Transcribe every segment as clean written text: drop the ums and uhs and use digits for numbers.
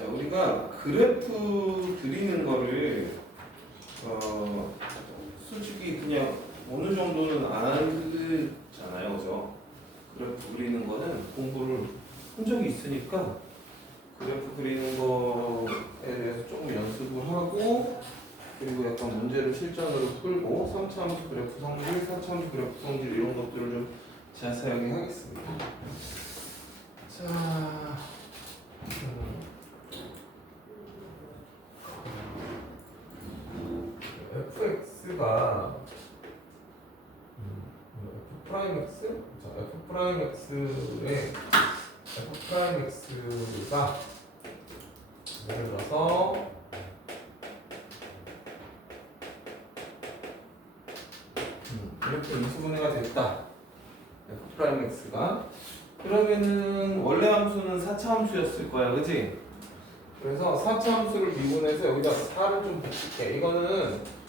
자, 우리가 그래프 그리는 거를 솔직히 그냥 어느 정도는 알잖아요, 그죠? 그래프 그리는 거는 공부를 한 적이 있으니까 그래프 그리는 거에 대해서 조금 연습을 하고 그리고 약간 문제를 실전으로 풀고 3차함수 그래프 성질, 4차함수 그래프 성질 이런 것들을 좀 자세하게 하겠습니다. 자, fx가 f'x? 자, f'x의 f'x가 예를 들어서 이렇게 인수분해가 됐다. f'x가 그러면은 원래 함수는 4차 함수였을 거야, 그지? 그래서 4차 함수를 미분해서 여기다 4를 좀 붙일게. 이거는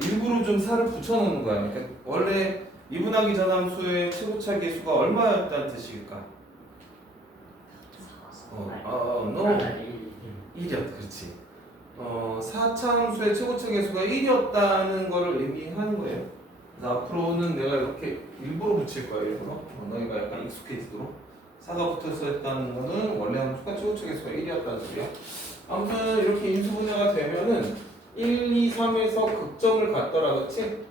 일부러 좀 4를 붙여놓는 거야. 그러니까 원래 미분하기 전 함수의 최고차 계수가 얼마였다는 뜻일까? no. 1이었다. 그렇지. 4차 함수의 최고차 계수가 1이었다는 거를 의미하는 거예요. 그래서 앞으로는 내가 이렇게 일부러 붙일 거야. 일부러. 너희가 약간 익숙해지도록. 4가 붙어서 했다는 거는 원래 함수가 최고차 계수가 1이었다는 소리야. 아무튼 이렇게 인수분해가 되면은 1, 2, 3에서 극점을 갖더라, 그렇지?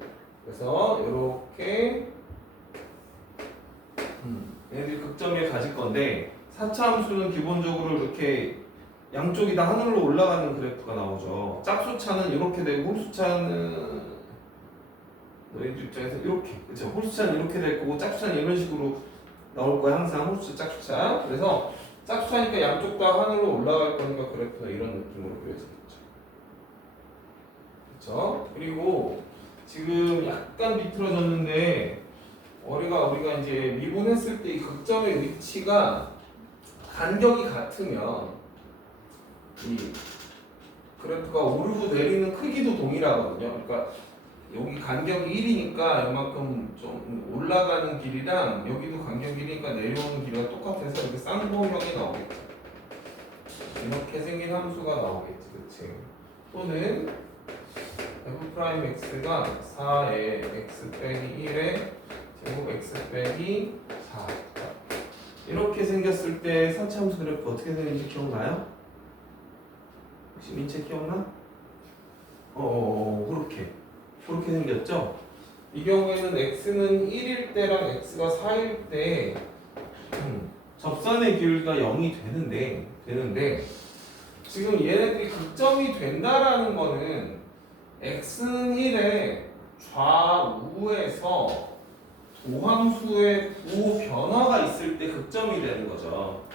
그래서 이렇게 얘들이 극점에 가질 건데 4차 함수는 기본적으로 이렇게 양쪽이 다 하늘로 올라가는 그래프가 나오죠. 짝수차는 이렇게 되고 홀수차는 너희들 입장에서 이렇게, 그렇죠? 홀수차는 이렇게 될 거고 짝수차는 이런 식으로 나올 거야. 항상 홀수차, 짝수차. 그래서 짝수차니까 양쪽 다 하늘로 올라갈 거니까 그래프가 이런 느낌으로 그려지겠죠. 그렇죠? 그리고 지금 약간 비틀어졌는데 우리가 이제 미분했을 때 이 극점의 위치가 간격이 같으면 이 그래프가 오르고 내리는 크기도 동일하거든요. 그러니까 여기 간격이 1이니까 이만큼 좀 올라가는 길이랑 여기도 간격이 1이니까 내려오는 길이가 똑같아서 이렇게 쌍봉형이 나오겠죠. 이렇게 생긴 함수가 나오겠지, 그치? 또는 f'x가 4의 x 빼기 1의 제곱 x 빼기 4 이렇게 생겼을 때 4차 함수 그래프 어떻게 생긴지 기억나요? 혹시 민채 기억나? 그렇게 생겼죠? 이 경우에는 x는 1일 때랑 x가 4일 때 접선의 기울기가 0이 되는데 지금 얘네들이 극점이 된다라는 거는 x는 1에 좌우에서 도함수의 부 변화가 있을 때 극점이 되는 거죠.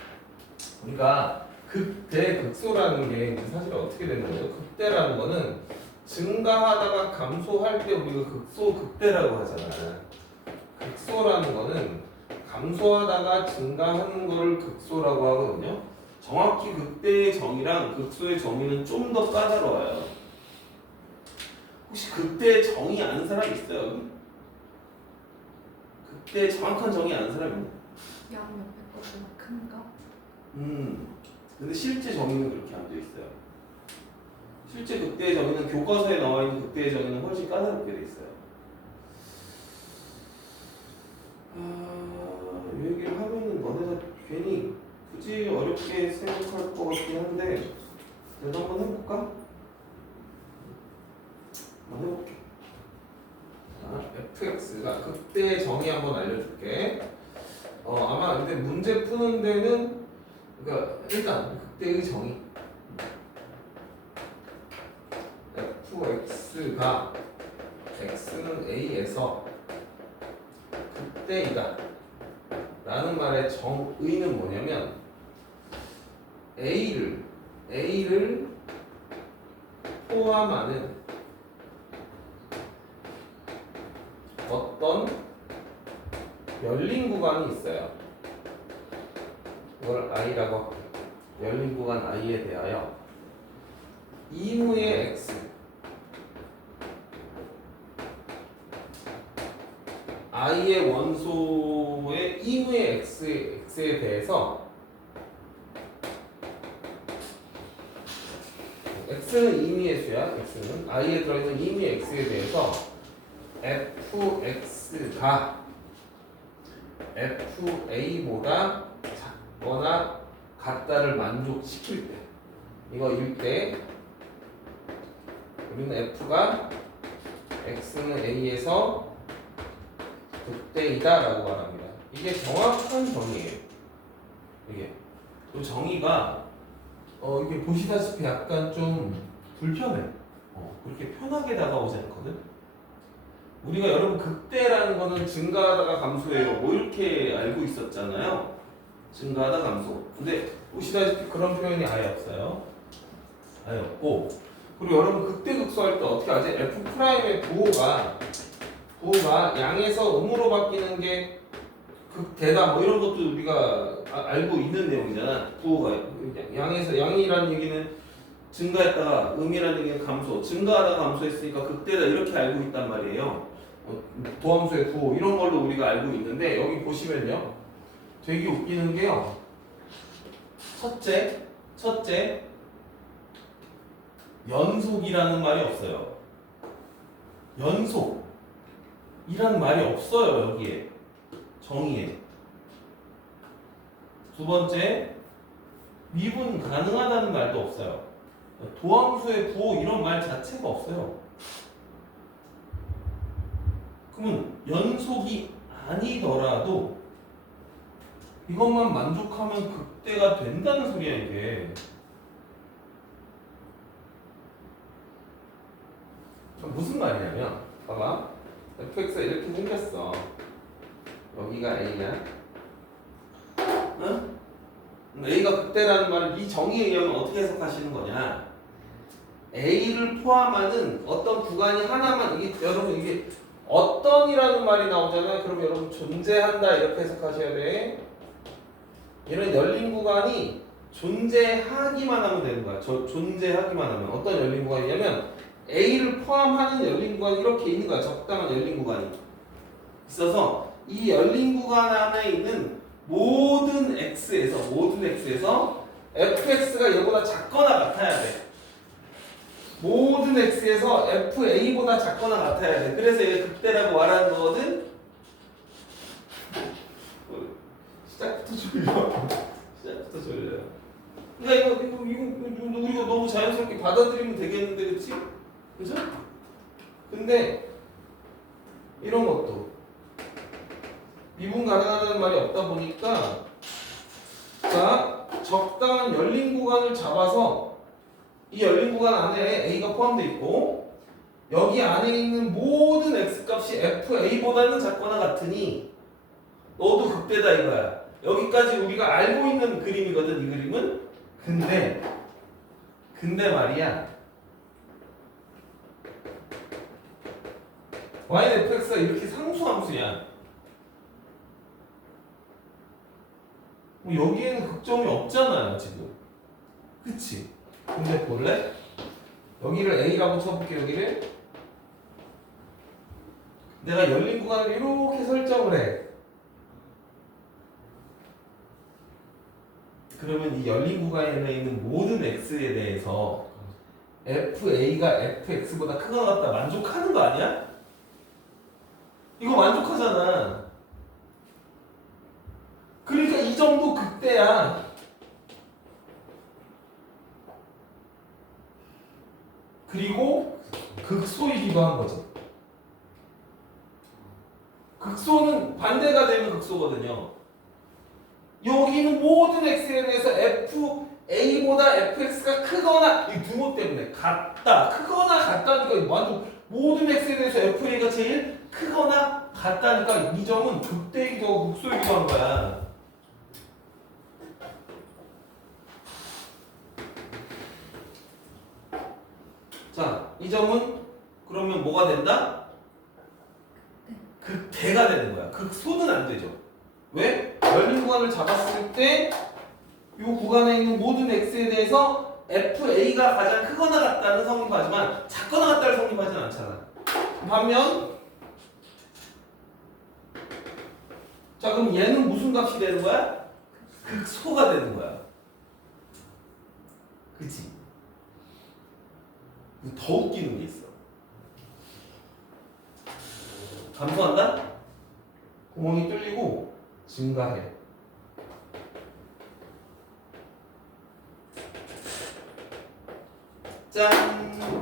그러니까 극대, 극소라는 게 사실 어떻게 되는 거예요? 극대라는 거는 증가하다가 감소할 때 우리가 극소, 극대라고 하잖아. 극소라는 거는 감소하다가 증가하는 거를 극소라고 하거든요. 정확히 극대의 정의랑 극소의 정의는 좀 더 까다로워요. 혹시 극대의 정의 아는 사람 있어요? 여기? 극대의 정확한 정의 아는 사람 있나요? 양 옆에 것보다 큰가? 근데 실제 정의는 그렇게 안 돼 있어요. 실제 극대의 정의는 교과서에 나와 있는 극대의 정의는 훨씬 까다롭게 돼 있어요. 이 얘기를 하면은 너네가 괜히 굳이 어렵게 생각할 것 같긴 한데 그래도 한번 해볼까? 한번 해볼게. fx가 극대의 정의 한번 알려줄게. 아마 근데 문제 푸는 데는 그러니까 일단 극대의 정의 fx가 x는 a에서 극대이다 라는 말의 정의는 뭐냐면 a를 포함하는 어떤 열린 구간이 있어요. 이걸 i라고 할게요. 열린 구간 i에 대하여 이무의 x i의 원소의 이무의 x에 대해서 x는 임의의 수야. x는 i에 들어있는 임의 x에 대해서 fx가 fa보다 작거나 같다를 만족시킬 때, 이거 일 때 우리는 f가 x는 a에서 극대이다라고 말합니다. 이게 정확한 정의예요. 이게 또 정의가 이게 보시다시피 약간 좀 불편해. 그렇게 편하게 다가오지 않거든. 우리가 여러분 극대라는 거는 증가하다가 감소해요. 뭐 이렇게 알고 있었잖아요. 증가하다 감소. 근데 보시다시피 그런 표현이 아예 없어요. 아예 없고. 그리고 여러분 극대 극소할 때 어떻게 하지? f 프라임의 부호가 양에서 음으로 바뀌는 게 극대다 뭐 이런 것도 우리가 알고 있는 내용이잖아. 부호가 양에서 양이라는 얘기는 증가했다가 음이라는 얘기는 감소, 증가하다가 감소했으니까 극대다 이렇게 알고 있단 말이에요. 도함수의 부호 이런 걸로 우리가 알고 있는데 여기 보시면요, 되게 웃기는 게요. 첫째 연속이라는 말이 없어요. 연속이라는 말이 없어요. 여기에 정의에. 두 번째, 미분 가능하다는 말도 없어요. 도함수의 부호 이런 말 자체가 없어요. 그러면 연속이 아니더라도 이것만 만족하면 극대가 된다는 소리야 이게. 무슨 말이냐면 봐봐, fx가 이렇게 생겼어. 여기가 a냐? 응? a가 극대라는 말을 이 정의에 의하면 어떻게 해석하시는 거냐? a를 포함하는 어떤 구간이 하나만, 이게 여러분 이게 어떤이라는 말이 나오잖아요. 그럼 여러분 존재한다 이렇게 해석하셔야 돼. 이런 열린 구간이 존재하기만 하면 되는 거야. 존재하기만 하면 어떤 열린 구간이냐면 A를 포함하는 열린 구간이 이렇게 있는 거야. 적당한 열린 구간이 있어서 이 열린 구간 안에 있는 모든 x에서 fx가 얘보다 작거나 같아야 돼. 모든 x에서 fa보다 작거나 같아야 돼. 그래서 얘 극대라고 말하는 거거든. 시작부터 졸려요. 그러니까 이거 우리가 너무 자연스럽게 받아들이면 되겠는데, 그렇지? 그죠? 근데 이런 것도 미분 가능하다는 말이 없다 보니까, 자, 적당한 열린 구간을 잡아서 이 열린 구간 안에 a가 포함되어 있고 여기 안에 있는 모든 x 값이 fa보다는 작거나 같으니 너도 극대다 이거야. 여기까지 우리가 알고 있는 그림이거든, 이 그림은. 근데 말이야, y는 fx가 이렇게 상수함수야. 여기에는 극점이 없잖아요 지금. 그치? 근데 볼래? 여기를 a라고 쳐볼게. 여기를 내가 열린 구간을 이렇게 설정을 해. 그러면 이 열린 구간에 있는 모든 x에 대해서 fa가 fx보다 크거나 같다 만족하는 거 아니야? 이거 만족하잖아. 그러니까 이 정도 극대야. 그리고 극소이기도 한 거죠. 극소는 반대가 되는 극소거든요. 여기는 모든 x에 대해서 fa보다 fx가 크거나, 이 두모 때문에 같다, 크거나 같다니까, 완전 모든 x에 대해서 fa가 제일 크거나 같다니까 이 점은 극대이기도 하고 극소이기도 한 거야. 자, 이 점은 그러면 뭐가 된다? 극대가 되는 거야. 극소는 안 되죠. 왜? 열린 구간을 잡았을 때 이 구간에 있는 모든 x에 대해서 fa가 가장 크거나 같다는 성립하지만 작거나 같다를 성립하지는 않잖아. 반면 자, 그럼 얘는 무슨 값이 되는 거야? 극소가 되는 거야. 그치? 더 웃기는 게 있어. 감소한다? 구멍이 뚫리고 증가해. 짠!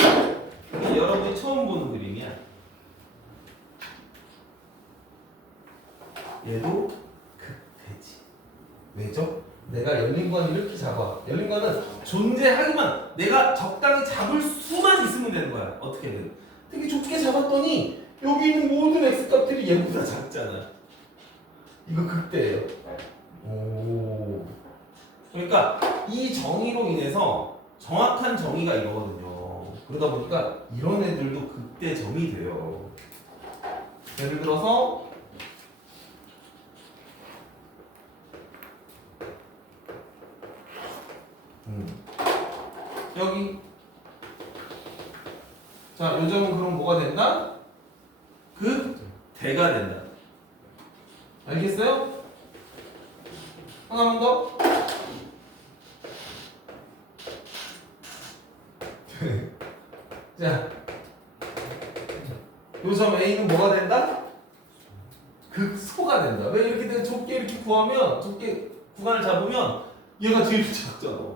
이게 여러분이 처음 보는 그림이야. 얘도 극대지. 왜죠? 내가 열린 건 이렇게 잡아. 열린 거는 존재하기만, 내가 적당히 잡을 수만 있으면 되는 거야. 어떻게든. 되게 좁게 잡았더니 여기 있는 모든 x값들이 얘보다 작잖아. 이거 극대예요. 오. 그러니까 이 정의로 인해서 정확한 정의가 이거거든요. 그러다 보니까 이런 애들도 극대점이 돼요. 예를 들어서 여기 자, 요점은 그럼 뭐가 된다? 극대가 된다. 알겠어요? 하나만 더. 자, 요점 A는 뭐가 된다? 극소가 된다. 왜 이렇게 좁게 이렇게 구하면, 좁게 구간을 잡으면 얘가 제일 작잖아.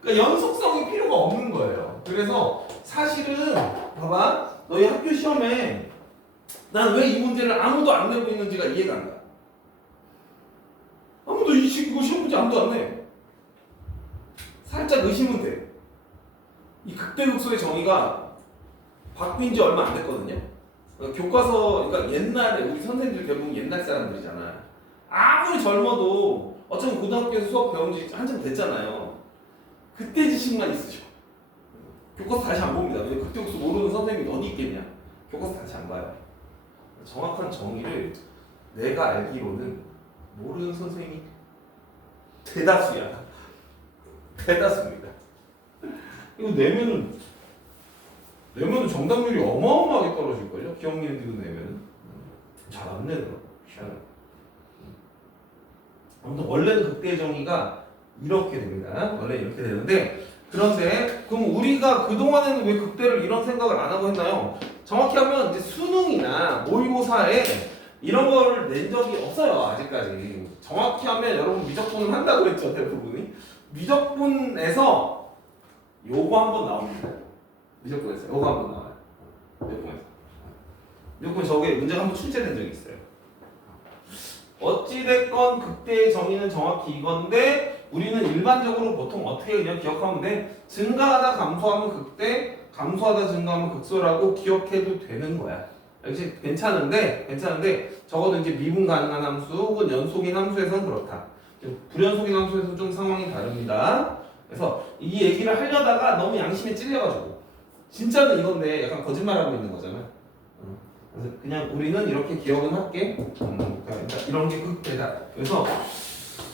그러니까 연속성이 필요가 없는 거예요. 그래서 사실은 봐봐, 너희 학교 시험에 난 왜 이 문제를 아무도 안 내고 있는지가 이해가 안 가. 아무도 이거 시험 문제 아무도 안 내. 살짝 의심은 돼. 이 극대극소의 정의가 바뀐 지 얼마 안 됐거든요. 그러니까 교과서, 그러니까 옛날에 우리 선생님들 대부분 옛날 사람들이잖아. 아무리 젊어도 어쩌면 고등학교에서 수업 배운 지 한참 됐잖아요. 그때 지식만 있으셔. 교과서 다시 안 봅니다. 왜 극대극소 모르는 선생님이 어디 있겠냐. 교과서 다시 안 봐요. 정확한 정의를 내가 알기로는 모르는 선생님이 대다수야. 대다수입니다. 이거 내면은 정답률이 어마어마하게 떨어질걸요? 기억니들도 내면은 잘 안 내더라고. 희한해. 아무튼 원래는 극대의 정의가 이렇게 됩니다. 원래 이렇게 되는데, 그런데 그럼 우리가 그동안에는 왜 극대를 이런 생각을 안 하고 했나요? 정확히 하면 이제 수능이나 모의고사에 이런 거를 낸 적이 없어요. 아직까지. 정확히 하면 여러분 미적분을 한다고 했죠, 대부분이. 미적분에서 요거 한번 나옵니다. 미적분에서 요거 한번 나와요. 미적분 저게 문제가 한번 출제된 적이 있어요. 어찌됐건 극대의 정의는 정확히 이건데, 우리는 일반적으로 보통 어떻게 그냥 기억하면 돼? 증가하다 감소하면 극대, 감소하다 증가하면 극소라고 기억해도 되는 거야. 역시 괜찮은데 적어도 이제 미분 가능한 함수 혹은 연속인 함수에서는 그렇다. 불연속인 함수에서는 좀 상황이 다릅니다. 그래서 이 얘기를 하려다가 너무 양심에 찔려가지고, 진짜는 이건데 약간 거짓말하고 있는 거잖아. 그래서 그냥 우리는 이렇게 기억은 할게. 그러니까 이런 게 극대다. 그래서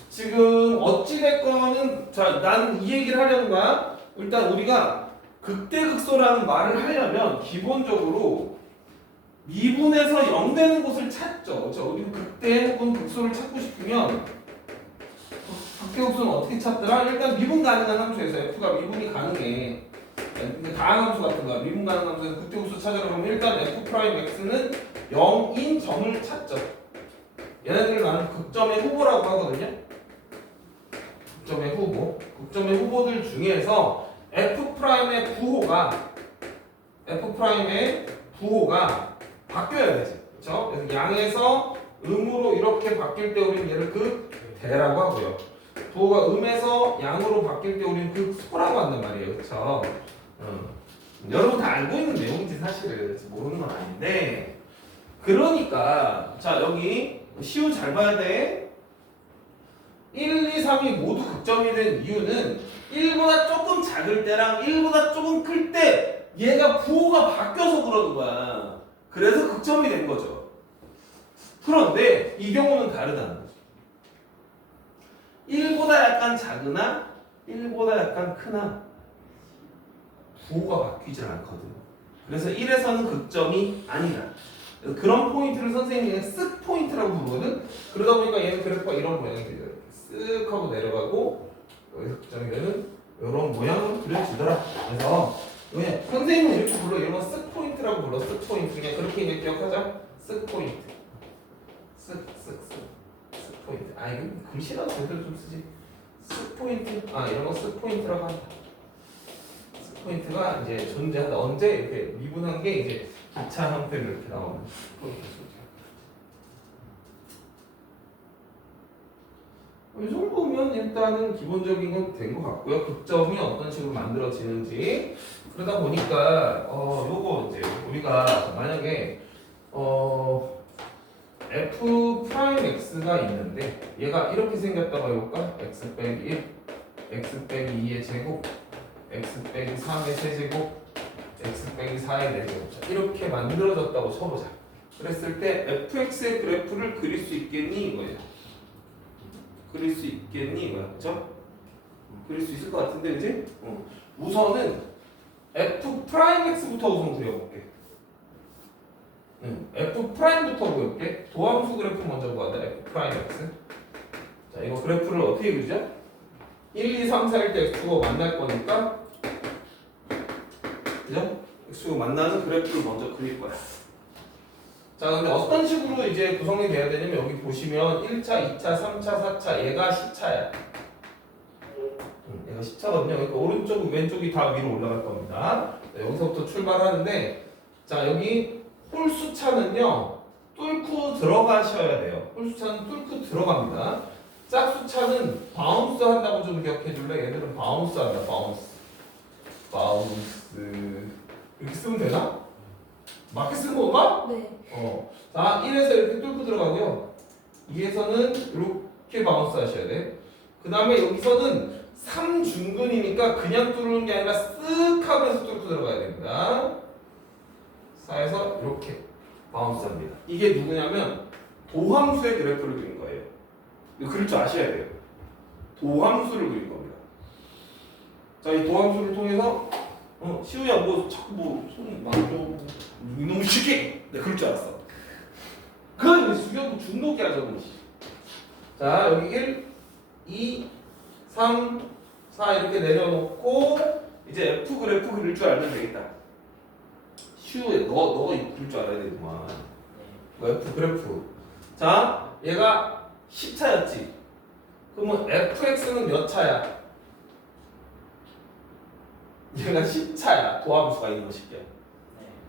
지금 어찌됐건은, 자, 나는 이 얘기를 하려는 거야. 일단 우리가 극대극소라는 말을 하려면 기본적으로 미분에서 0 되는 곳을 찾죠. 그렇죠? 우리가 극대 혹은 극소를 찾고 싶으면 극대극소는 어떻게 찾더라? 일단 미분 가능한 함수에서 f가 미분이 가능해. 다항 함수 같은 거 미분 가능한 함수에서 극대극소 찾으러 가면 일단 f'x는 0인 점을 찾죠. 얘네들을 나는 극점의 후보라고 하거든요. 극점의 후보. 극점의 후보들 중에서 f'의 부호가 바뀌어야 되지. 그렇죠? 그래서 양에서 음으로 이렇게 바뀔 때 우리는 얘를 극대라고 하고요. 부호가 음에서 양으로 바뀔 때 우리는 극소라고 한단 말이에요. 그렇죠? 여러분 다 알고 있는 내용이지 사실은. 모르는 건 아닌데, 그러니까 자, 여기 시우 잘 봐야 돼. 1, 2, 3이 모두 극점이 된 이유는 1보다 조금 작을 때랑 1보다 조금 클 때 얘가 부호가 바뀌어서 그러는 거야. 그래서 극점이 된 거죠. 그런데 이 경우는 다르다는 거죠. 1보다 약간 작으나 1보다 약간 크나 부호가 바뀌질 않거든. 그래서 1에서는 극점이 아니다. 그런 포인트를 선생님이 쓱 포인트라고 부르거든. 그러다 보니까 얘는 그래프가 이런 모양이 되죠. 쓱 하고 내려가고 여기서 극점이 되는 이런 모양으로 그려지더라. 그래서 왜? 선생님은 이렇게 불러. 이런 거 쓱 포인트라고 불러. 쓱 포인트. 그냥 그렇게 이제 기억하자. 쓱 포인트. 쓱 포인트. 아 이거 글씨라도 제대로 좀 쓰지. 쓱 포인트. 아 이런 거 쓱 포인트라고 한다. 쓱 포인트가 이제 존재한다. 언제 이렇게 미분한 게 이제 기차 형태로 이렇게 나오는 포인트 소재. 이 정도면 일단은 기본적인 건 된 것 같고요. 극점이 어떤 식으로 만들어지는지 그러다 보니까 요거 이제 우리가 만약에 f 프라임 x가 있는데 얘가 이렇게 생겼다고 해볼까? x 빼기 1, x 빼기 2의 제곱, x 빼기 3의 세제곱, x 빼기 4의 4제곱 이렇게 만들어졌다고 쳐보자. 그랬을 때 fx의 그래프를 그릴 수 있겠니? 이거예요. 그릴 수 있겠니? 이거야. 그쵸? 그릴 수 있을 것 같은데, 그지? 우선은 f 프라임 x부터 우선 그려볼게. f 프라임부터 그려볼게. 도함수 그래프 먼저 구하자. f 프라임 x. 자, 이거 그래프를 어떻게 그리죠? 1, 2, 3, 4일 때 x축으로 만날 거니까, 그죠? x축으로 만나는 그래프를 먼저 그릴 거야. 자, 근데 어떤 식으로 이제 구성이 돼야 되냐면 여기 보시면 1차, 2차, 3차, 4차 얘가 10차야. 얘가 10차거든요. 그러니까 오른쪽, 왼쪽이 다 위로 올라갈 겁니다. 네, 여기서부터 출발하는데 자, 여기 홀수차는요. 뚫고 들어가셔야 돼요. 홀수차는 뚫고 들어갑니다. 짝수차는 바운스 한다고 좀 기억해 줄래? 얘들은 바운스 한다. 바운스 이렇게 쓰면 되나? 맞게 쓴 건가? 네. 자, 1에서 이렇게 뚫고 들어가고요. 2에서는 이렇게 바운스 하셔야 돼. 그 다음에 여기서는 3중근이니까 그냥 뚫는 게 아니라 쓱 하면서 뚫고 들어가야 됩니다. 4에서 이렇게 바운스 합니다. 이게 누구냐면 도함수의 그래프를 그린 거예요. 이거 그릴 줄 아셔야 돼요. 도함수를 그린 겁니다. 자, 이 도함수를 통해서 시우야 뭐 자꾸 손 만져 이놈의 시계! 내가 그럴 줄 알았어. 그건 수경도 중독이야 저거. 자, 여기 1, 2, 3, 4 이렇게 내려놓고 이제 F 그래프 그릴 줄 알면 되겠다. 슈에 너가 이거 그릴 줄 알아야 되구만. F 그래프. 자, 얘가 10차였지. 그러면 fx는 몇 차야? 얘가 10차야. 도함수가 있는 거 쉽게.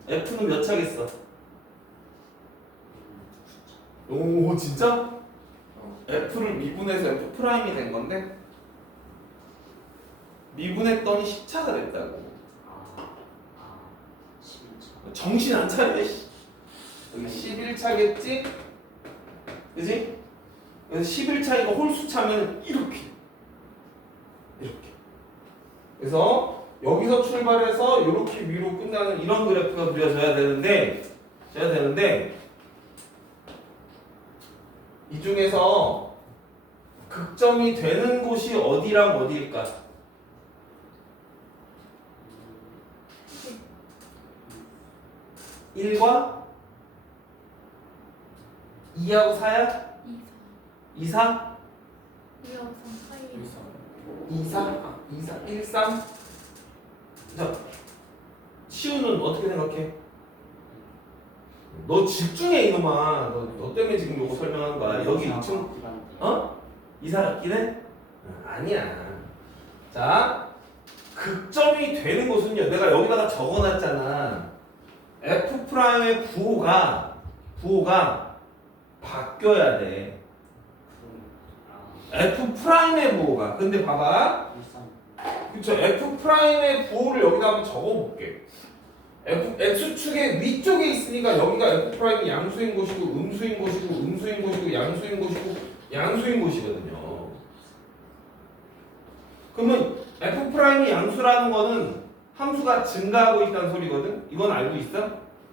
f는 몇 차겠어? 오, 진짜? f를 미분해서 f 프라임이 된 건데 미분했더니 10차가 됐다고. 11차. 정신 안 차리네. 여기 11차겠지? 그지? 그래서 11차이고 홀수차면 이렇게 그래서 여기서 출발해서 이렇게 위로 끝나는 이런 그래프가 그려져야 되는데 이 중에서 극점이 되는 곳이 어디랑 어디일까? 1과 2하고 4야? 2, 4? 2하고 3 사이에 2, 4? 2, 4, 1, 3? 자, 시우는 어떻게 생각해? 너 집중해 이놈아. 너 때문에 지금 요거 설명하는 거야. 여기 2층 2사 같긴 해? 아니야. 자, 극점이 되는 곳은요. 내가 여기다가 적어놨잖아. F'의 부호가 바뀌어야 돼. F'의 부호가. 근데 봐봐. 그쵸. F'의 부호를 여기다 한번 적어볼게. X축의 위쪽에 있으니까 여기가 F'이 양수인 곳이고 음수인 곳이고 음수인 곳이고 양수인 곳이고 양수인 곳이거든요. 그러면 F'이 양수라는 거는 함수가 증가하고 있다는 소리거든? 이건 알고 있어?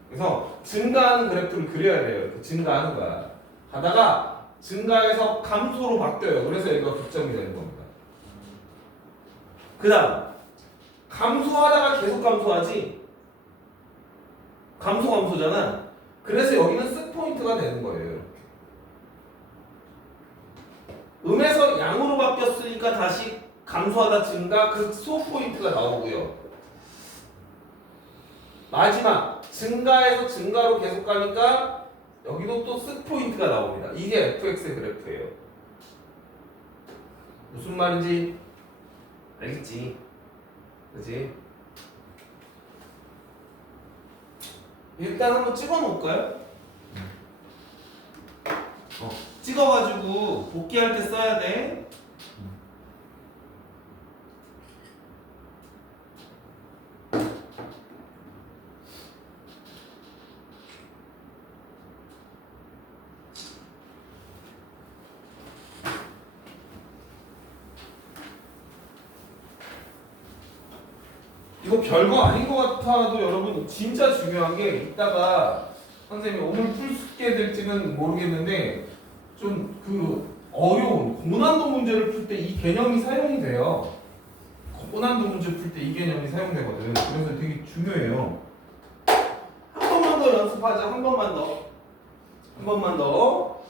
그래서 증가하는 그래프를 그려야 돼요. 이렇게 증가하는 거야. 하다가 증가해서 감소로 바뀌어요. 그래서 여기가 극점이 되는 겁니다. 그 다음 감소하다가 계속 감소하지? 감소잖아. 그래서 여기는 쓱 포인트가 되는 거예요. 이렇게. 음에서 양으로 바뀌었으니까 다시 감소하다 증가 그 소 포인트가 나오고요. 마지막 증가해서 증가로 계속 가니까 여기도 또 쓱 포인트가 나옵니다. 이게 fx의 그래프예요. 무슨 말인지 알겠지? 그지? 일단 한번 찍어 놓을까요? 찍어가지고 복귀할 때 써야 돼. 이거 별거 아닌 것 같아도 여러분 진짜 중요한 게 이따가 선생님이 오늘 풀게 될지는 모르겠는데 좀 그 어려운 고난도 문제를 풀 때 이 개념이 사용이 돼요. 고난도 문제 풀 때 이 개념이 사용되거든. 그래서 되게 중요해요. 한 번만 더 연습하자. 한 번만 더. 한 번만 더.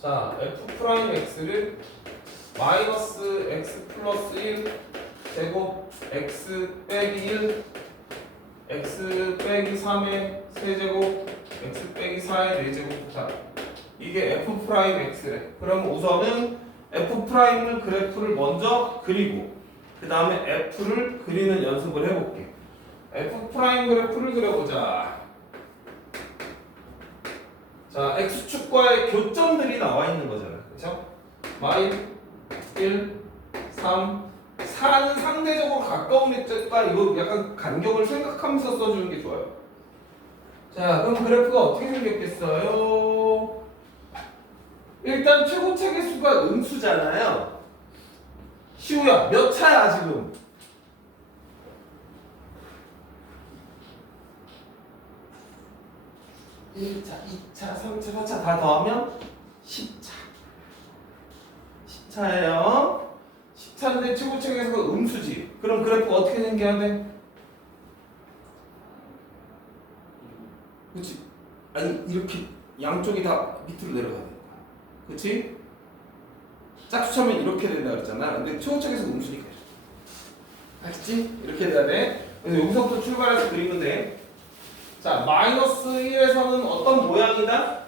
자, f 프라임 x를 마이너스 x 플러스 1 제곱 x 빼기 1 x 빼기 3의 세제곱 x 빼기 4의 4제곱부터 이게 f 프라임 x래. 그럼 우선은 f 프라임을 그래프를 먼저 그리고 그 다음에 f를 그리는 연습을 해볼게. f 프라임 그래프를 그려보자. 자, x축과의 교점들이 나와 있는 거잖아. 그렇죠? 마이 1, 3, 4는 상대적으로 가까운 숫자가 이거 약간 간격을 생각하면서 써주는 게 좋아요. 자, 그럼 그래프가 어떻게 생겼겠어요? 일단 최고차의 수가 음수잖아요. 시우야, 몇 차야 지금? 1차, 2차, 3차, 4차 다 더하면 10차. 10차예요. 10차인데 최고차의 수가 음수지. 그럼 그래프가 어떻게 생겨야 돼? 그렇지? 아니 이렇게 양쪽이 다 밑으로 내려가야 되는 거야. 그렇지? 짝수차면 이렇게 된다 그랬잖아. 근데 최고차에서 음수니까 알겠지? 이렇게 돼야 돼. 그래서 여기서부터 출발해서 그리면 돼. 자, 마이너스 1에서는 어떤 모양이다?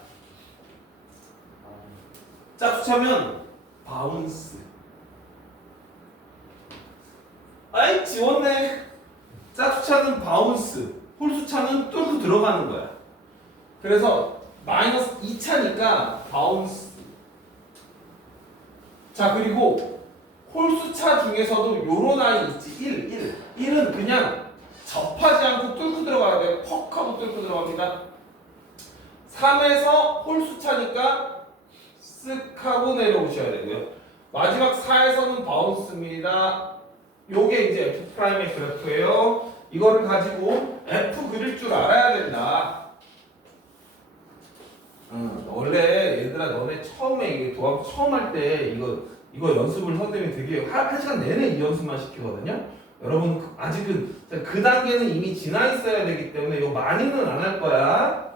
짝수차면 바운스. 아이 지웠네. 짝수차는 바운스, 홀수차는 뚫고 들어가는 거야. 그래서 마이너스 2차니까 바운스. 자, 그리고 홀수차 중에서도 요런 아이 있지. 1은 그냥 접하지 않고 뚫고 들어가야 돼요. 퍽 하고 뚫고 들어갑니다. 3에서 홀수차니까 쓱 하고 내려오셔야 되고요. 마지막 4에서는 바운스입니다. 요게 이제 f 프라임의 그래프예요. 이거를 가지고 f 그릴 줄 알아야 된다. 원래 얘들아 너네 처음에 이게 도합 처음 할 때 이거 연습을 선생님이 되게 한 시간 내내 이 연습만 시키거든요. 여러분 아직은 그 단계는 이미 지나 있어야 되기 때문에 이거 많이는 안 할 거야.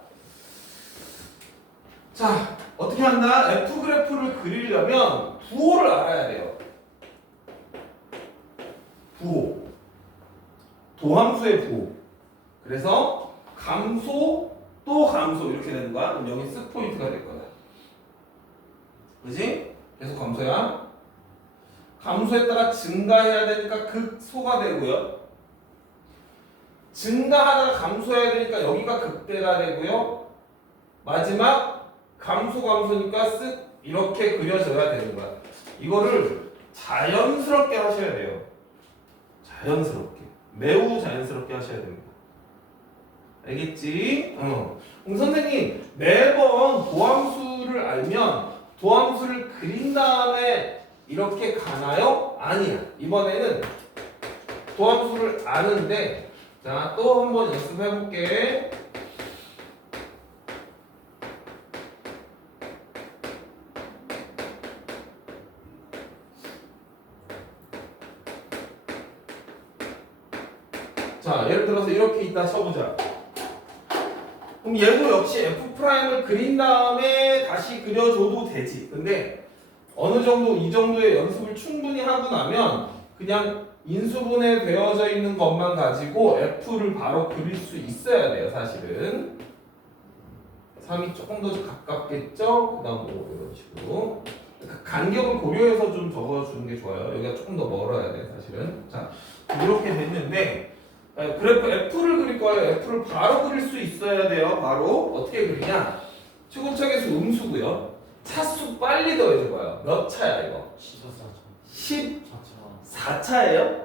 자, 어떻게 한다? f 그래프를 그리려면 부호를 알아야 돼요. 부호. 도함수의 부호. 그래서 감소 또 감소 이렇게 되는 거야. 그럼 여기 쓱 포인트가 될 거다. 그지? 계속 감소야. 감소했다가 증가해야 되니까 극소가 되고요. 증가하다가 감소해야 되니까 여기가 극대가 되고요. 마지막 감소니까 쓱 이렇게 그려져야 되는 거야. 이거를 자연스럽게 하셔야 돼요. 자연스럽게. 매우 자연스럽게 하셔야 됩니다. 알겠지? 그럼 선생님 매번 도함수를 알면 도함수를 그린 다음에 이렇게 가나요? 아니야. 이번에는 도함수를 아는데 자, 또 한번 연습해 볼게. 자, 예를 들어서 이렇게 있다 쳐보자. 그럼 얘도 역시 F'을 그린 다음에 다시 그려줘도 되지. 근데 어느 정도 이 정도의 연습을 충분히 하고 나면 그냥 인수분해 되어져 있는 것만 가지고 f를 바로 그릴 수 있어야 돼요, 사실은. 3이 조금 더 가깝겠죠? 그 다음 5 이런 식으로. 간격을 고려해서 좀 적어주는 게 좋아요. 여기가 조금 더 멀어야 돼, 사실은. 자, 이렇게 됐는데, 그래프 f를 그릴 거예요. f를 바로 그릴 수 있어야 돼요. 바로 어떻게 그리냐? 최고차계수 음수고요. 차수 빨리 더해줘봐요. 몇 차야 이거? 14차예요?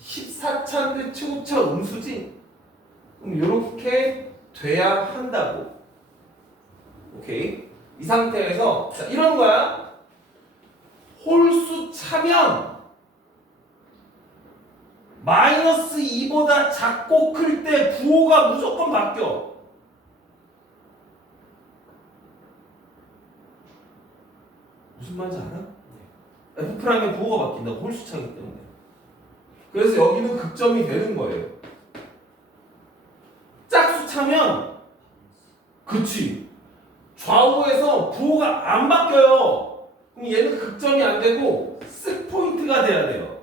14차인데 최고차 음수지? 그럼 이렇게 돼야 한다고. 오케이. 이 상태에서 자, 이런 거야. 홀수 차면 마이너스 2보다 작고 클 때 부호가 무조건 바뀌어. 무슨 말인지 알아? F'의 부호가 바뀐다고, 홀수 차이기 때문에. 그래서 여기는 극점이 되는 거예요. 짝수 차면 그치, 좌우에서 부호가 안 바뀌어요. 그럼 얘는 극점이 안 되고 쓱 포인트가 돼야 돼요.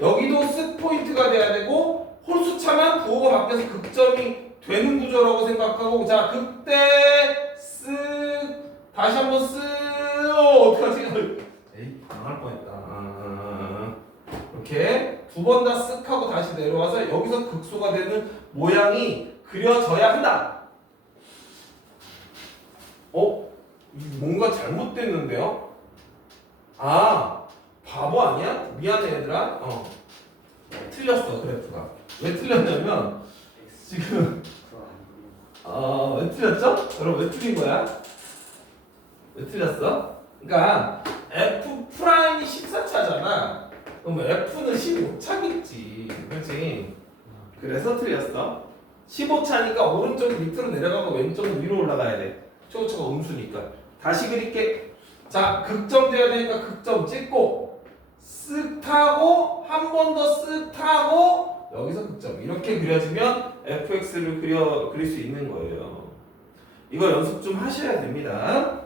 여기도 쓱 포인트가 돼야 되고, 홀수 차면 부호가 바뀌어서 극점이 되는 구조라고 생각하고, 자 그때 쓱 다시 한번 쓱 어떡하지? 에이 당할 뻔했다. 이렇게 두 번 다 쓱 하고 다시 내려와서 여기서 극소가 되는 모양이 그려져야 한다. 뭔가 잘못됐는데요? 아, 바보 아니야? 미안해 얘들아. 틀렸어 그래프가. 왜 틀렸냐면 지금 왜 틀렸죠? 여러분 왜 틀린 거야? 왜 틀렸어? 그러니까 F 프라임이 14차잖아. 그럼 F는 15차겠지. 그렇지? 그래서 틀렸어. 15차니까 오른쪽 밑으로 내려가고 왼쪽은 위로 올라가야 돼. 최고차가 음수니까. 다시 그릴게. 자, 극점 돼야 되니까 극점 찍고 쓱 타고 한 번 더 쓱 타고 여기서 극점. 이렇게 그려지면 fx를 그릴 수 있는 거예요. 이거 연습 좀 하셔야 됩니다.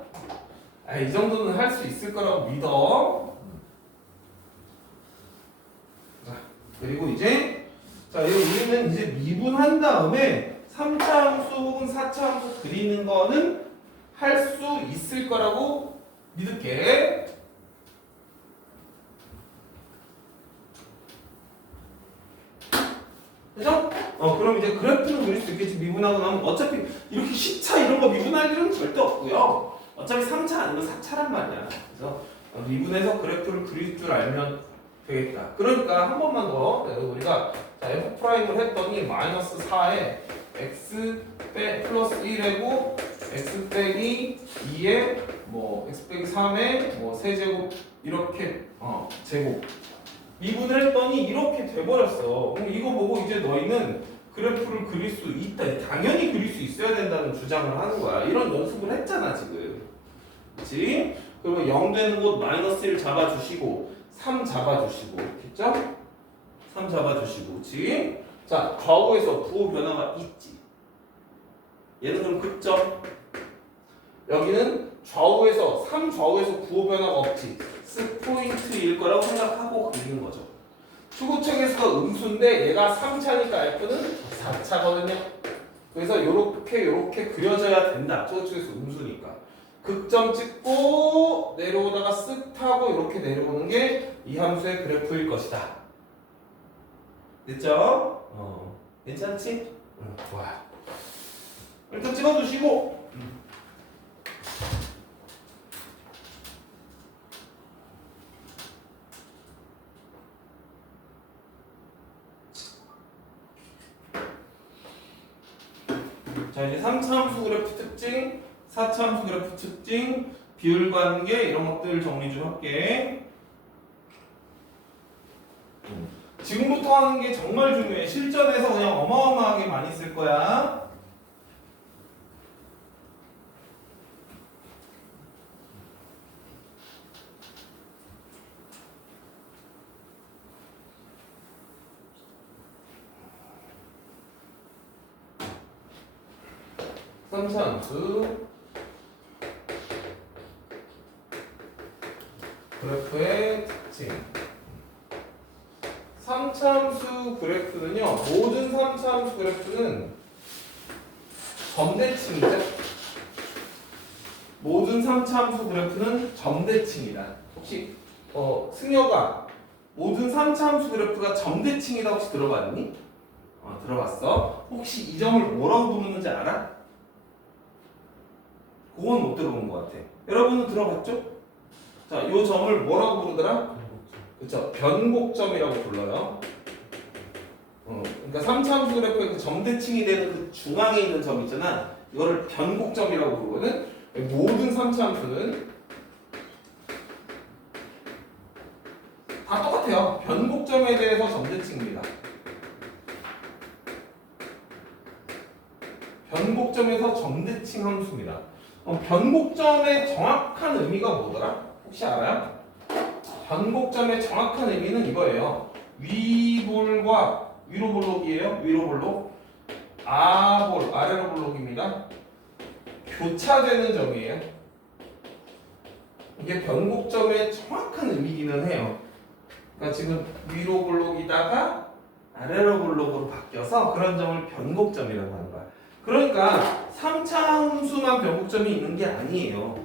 이 정도는 할 수 있을 거라고 믿어. 자, 그리고 이제 우리는 이제 미분한 다음에 3차 함수 혹은 4차 함수 그리는 거는 할 수 있을 거라고 믿을게. 그죠? 그럼 이제 그래프는 그릴 수 있겠지. 미분하고 나면 어차피 이렇게 10차 이런 거 미분할 일은 절대 없고요. 어차피 3차 아니면 4차란 말이야. 그래서 미분해서 그래프를 그릴 줄 알면 되겠다. 그러니까 한 번만 더 우리가 f 프라임을 했더니 마이너스 4에 x 플러스 1이고 x 빼기 2에 뭐 x 빼기 3에 뭐 세제곱 이렇게 제곱 미분을 했더니 이렇게 돼버렸어. 그럼 이거 보고 이제 너희는 그래프를 그릴 수 있다. 당연히 그릴 수 있어야 된다는 주장을 하는 거야. 이런 연습을 했잖아 지금. 그렇지? 그러면 0 되는 곳 마이너스 1 잡아주시고 3 잡아주시고 됐죠? 3 잡아주시고 그렇지? 자, 좌우에서 부호 변화가 있지. 얘는 그럼 극점. 여기는 좌우에서 3 좌우에서 부호 변화가 없지. 쓱 포인트일 거라고 생각하고 그리는 거죠. 추구책에서도 음수인데 얘가 3차니까 F는 4차거든요. 그래서 요렇게 그려져야 된다. 추구책에서 음수니까. 극점 찍고 내려오다가 쓱 타고 이렇게 내려오는 게 이 함수의 그래프일 것이다. 됐죠? 괜찮지? 좋아요. 일단 찍어주시고 자, 이제 3차 함수 그래프 특징, 4차 함수 그래프 특징, 비율 관계 이런 것들 정리 좀 할게. 지금부터 하는 게 정말 중요해. 실전에서 그냥 어마어마하게 많이 쓸 거야. 삼차함수 그래프의 특징. 3차함수 그래프는요, 모든 3차함수 그래프는 점대칭이죠. 모든 3차함수 그래프는 점대칭이다. 혹시 승혁아, 모든 3차함수 그래프가 점대칭이다 혹시 들어봤니? 들어봤어. 혹시 이 점을 뭐라고 부르는지 알아? 그건 못 들어본 것 같아. 여러분은 들어봤죠? 자, 이 점을 뭐라고 부르더라? 그쵸? 변곡점이라고 불러요. 그러니까 3차함수 그래프의 그 점대칭이 되는 그 중앙에 있는 점 있잖아. 이거를 변곡점이라고 부르거든. 모든 3차함수는 다 똑같아요. 변곡점에 대해서 점대칭입니다. 변곡점에서 점대칭 함수입니다. 변곡점의 정확한 의미가 뭐더라? 혹시 알아요? 변곡점의 정확한 의미는 이거예요. 위볼과 위로 볼록이에요. 위로 볼록. 아볼 아래로 볼록입니다. 교차되는 점이에요. 이게 변곡점의 정확한 의미기는 해요. 그러니까 지금 위로 볼록이다가 아래로 볼록으로 바뀌어서 그런 점을 변곡점이라고 하는 거야. 그러니까 3차 함수만 변곡점이 있는 게 아니에요.